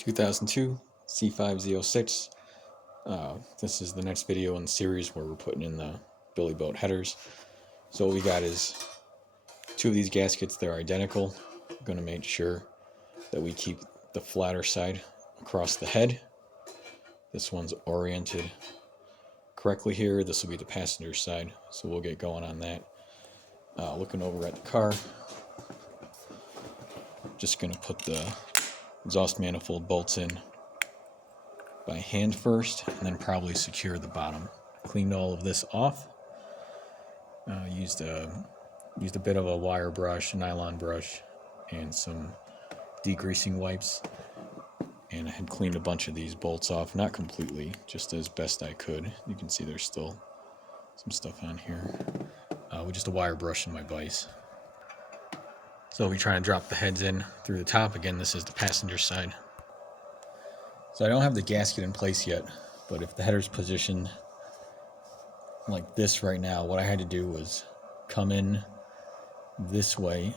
2002 C5Z06. This is the next video in the series where we're putting in the billy boat headers. So what we got is two of these gaskets. They're identical. I'm going to make sure that we keep the flatter side across the head. This one's oriented correctly here. This will be the passenger side, so we'll get going on that. Looking over at the car, just going to put the exhaust manifold bolts in by hand first, and then probably secure the bottom. Cleaned all of this off. Used a bit of a wire brush, a nylon brush, and some degreasing wipes. And I had cleaned a bunch of these bolts off, not completely, just as best I could. You can see there's still some stuff on here. With just a wire brush and my vise. So we try to drop the heads in through the top. Again, this is the passenger side. So I don't have the gasket in place yet, but if the header's positioned like this right now, what I had to do was come in this way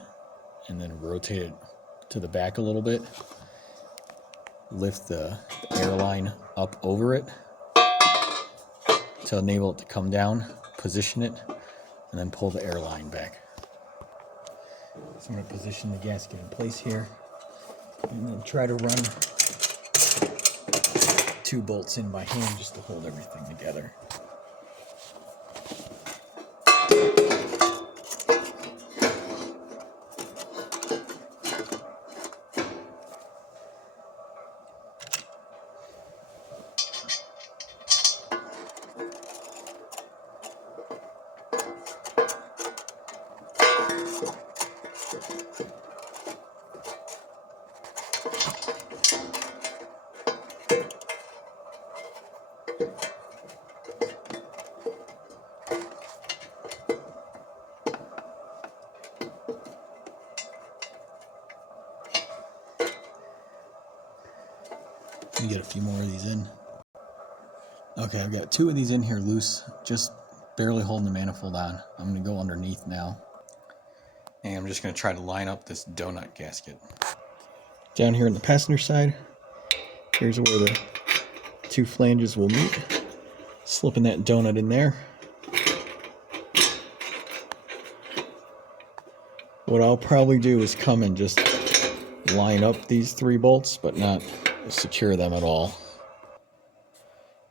and then rotate it to the back a little bit, lift the airline up over it to enable it to come down, position it, and then pull the airline back. So I'm going to position the gasket in place here and then try to run two bolts in by hand just to hold everything together. Let me get a few more of these in. Okay, I've got two of these in here loose, just barely holding the manifold on. I'm going to go underneath now, and I'm just going to try to line up this donut gasket. Down here on the passenger side, here's where the two flanges will meet. Slipping that donut in there. What I'll probably do is come and just line up these three bolts, but not secure them at all.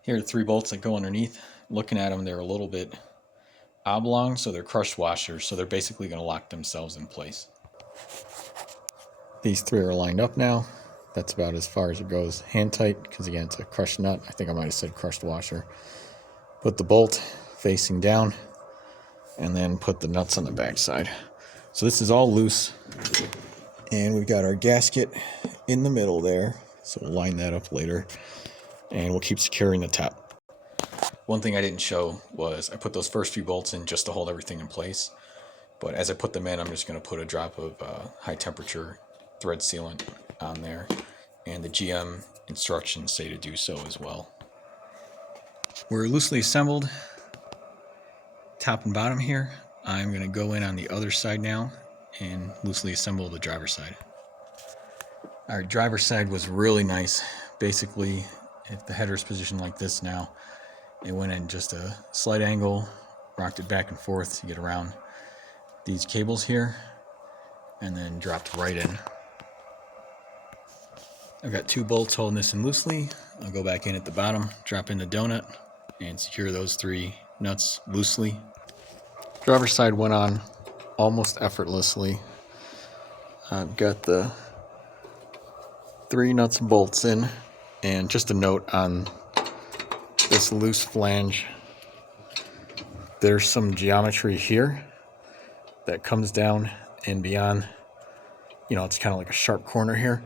Here are the three bolts that go underneath. Looking at them, they're a little bit oblong, so they're crushed washers, so they're basically going to lock themselves in place. These three are lined up now. That's about as far as it goes. Hand tight, because again, it's a crushed nut. I think I might have said crushed washer. Put the bolt facing down, and then put the nuts on the back side. So this is all loose, and we've got our gasket in the middle there. So we'll line that up later, and we'll keep securing the top. One thing I didn't show was I put those first few bolts in just to hold everything in place. But as I put them in, I'm just going to put a drop of high temperature thread sealant on there. And the GM instructions say to do so as well. We're loosely assembled, top and bottom here. I'm going to go in on the other side now and loosely assemble the driver's side. Our driver's side was really nice. Basically, if the header's positioned like this now, it went in just a slight angle, rocked it back and forth to get around these cables here, and then dropped right in. I've got two bolts holding this in loosely. I'll go back in at the bottom, drop in the donut, and secure those three nuts loosely. Driver's side went on almost effortlessly. I've got the three nuts and bolts in, and just a note on this loose flange, there's some geometry here that comes down and beyond. You know, it's kind of like a sharp corner here.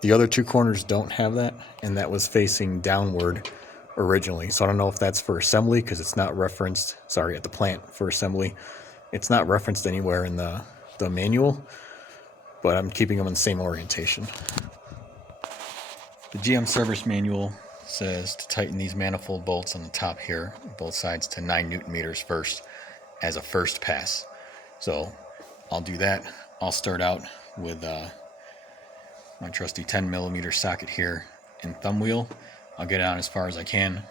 The other two corners don't have that, and that was facing downward originally. So I don't know if that's for assembly, because it's not referenced, sorry, at the plant for assembly. It's not referenced anywhere in the manual, but I'm keeping them in the same orientation. The GM service manual says to tighten these manifold bolts on the top here, both sides, to 9 Newton meters first as a first pass. So I'll do that. I'll start out with my trusty 10mm socket here and thumb wheel. I'll get it on as far as I can.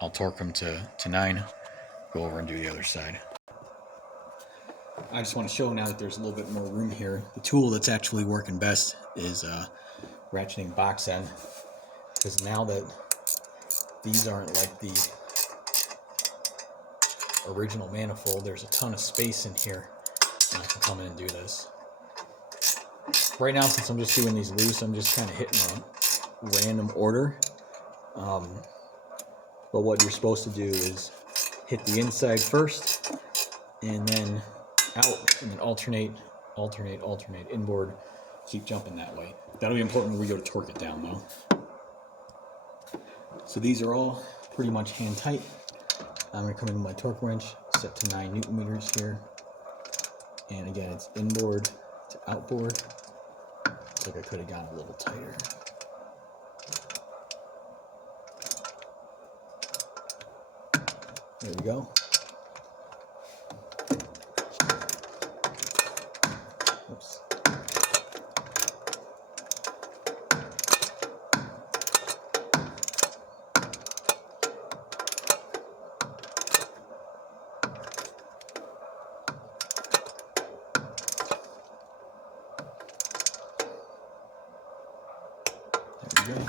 I'll torque them to 9, go over and do the other side. I just want to show now that there's a little bit more room here. The tool that's actually working best is ratcheting box end, because now that these aren't like the original manifold, there's a ton of space in here, and I can come in and do this. Right now, since I'm just doing these loose, I'm just kind of hitting a random order. But what you're supposed to do is hit the inside first, and then out, and then alternate, inboard, keep jumping that way. That'll be important when we go to torque it down though. So these are all pretty much hand tight. I'm going to come in with my torque wrench, set to 9 Nm here. And again, it's inboard to outboard. Looks like I could have gone a little tighter. There we go. Oops. There we go.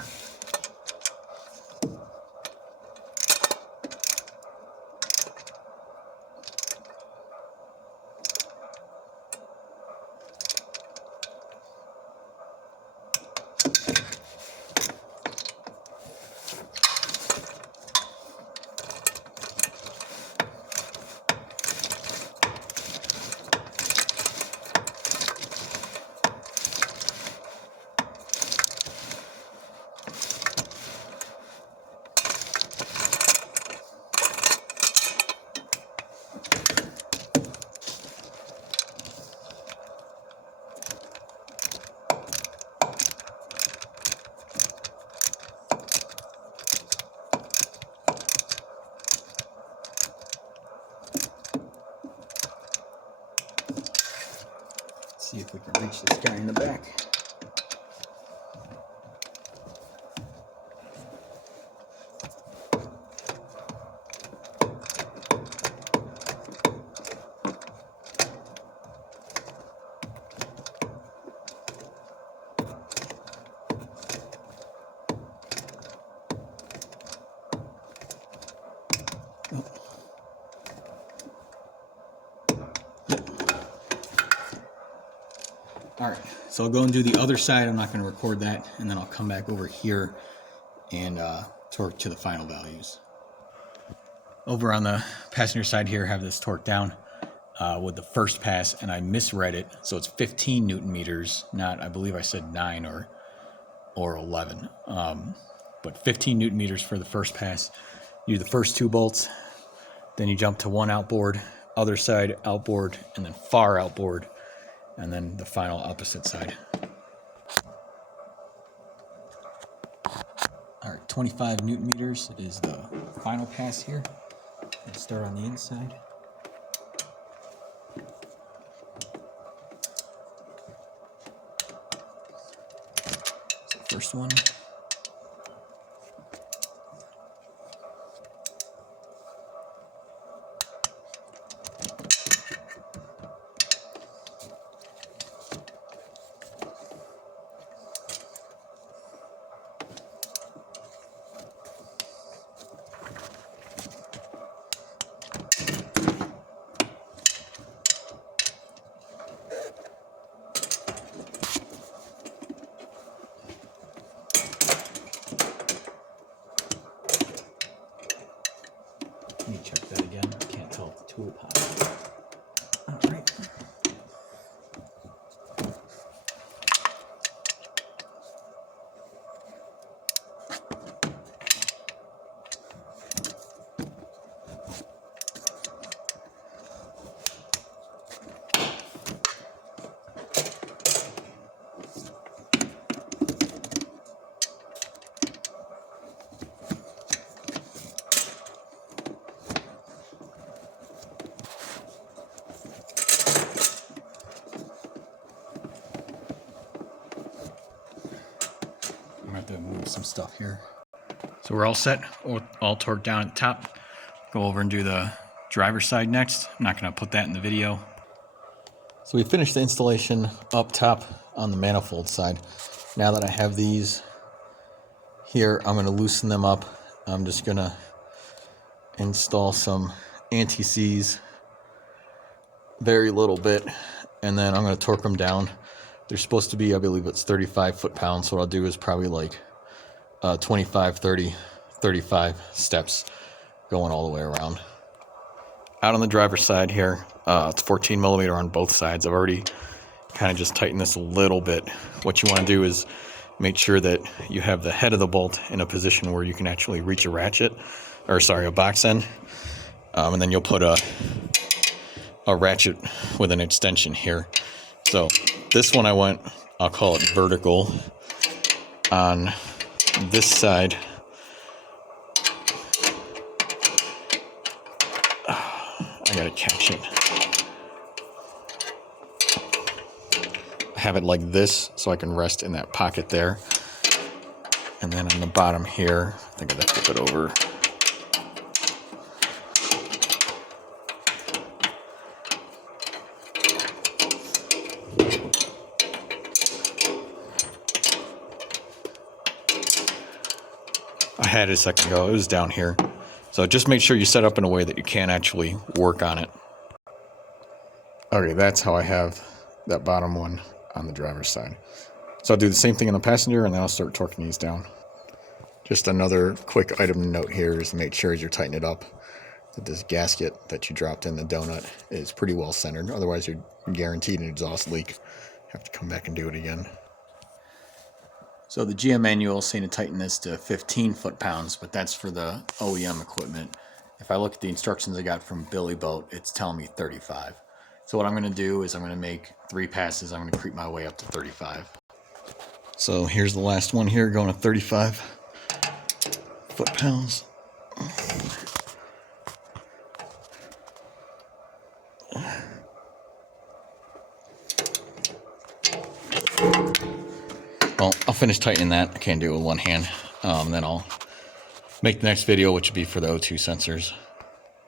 See if we can reach this guy in the back. Alright, so I'll go and do the other side. I'm not going to record that, and then I'll come back over here and torque to the final values. Over on the passenger side here, I have this torque down with the first pass, and I misread it, so it's 15 Newton meters, not, I believe I said 9 or 11, but 15 Newton meters for the first pass. You do the first 2 bolts, then you jump to 1 outboard, other side outboard, and then far outboard, and then the final opposite side. All right, 25 Newton meters is the final pass here. Let's start on the inside. So first one. Let me check that again. Can't tell if the tool popped. All right. have to move some stuff here. So we're all set, all torqued down at the top. Go over and do the driver's side next. I'm not going to put that in the video. So we finished the installation up top on the manifold side. Now that I have these here, I'm going to loosen them up. I'm just going to install some anti-seize, very little bit, and then I'm going to torque them down. They're supposed to be, I believe it's 35 foot-pounds. So what I'll do is probably like 25, 30, 35 steps going all the way around. Out on the driver's side here, it's 14 millimeter on both sides. I've already kind of just tightened this a little bit. What you want to do is make sure that you have the head of the bolt in a position where you can actually reach a ratchet, or sorry, a box end. And then you'll put a ratchet with an extension here. So this one I'll call it vertical. On this side, I gotta catch it. I have it like this so I can rest in that pocket there. And then on the bottom here, I think I have to flip it over. I had it a second ago, it was down here. So just make sure you set up in a way that you can actually work on it. Okay, that's how I have that bottom one on the driver's side. So I'll do the same thing on the passenger, and then I'll start torquing these down. Just another quick item to note here is to make sure as you're tightening it up that this gasket that you dropped in the donut is pretty well centered. Otherwise you're guaranteed an exhaust leak. Have to come back and do it again. So the GM manual is saying to tighten this to 15 foot-pounds, but that's for the OEM equipment. If I look at the instructions I got from Billy Boat, it's telling me 35. So what I'm going to do is I'm going to make 3 passes. I'm going to creep my way up to 35. So here's the last one here, going to 35 foot-pounds. Well, I'll finish tightening that. I can't do it with one hand. Then I'll make the next video, which would be for the O2 sensors.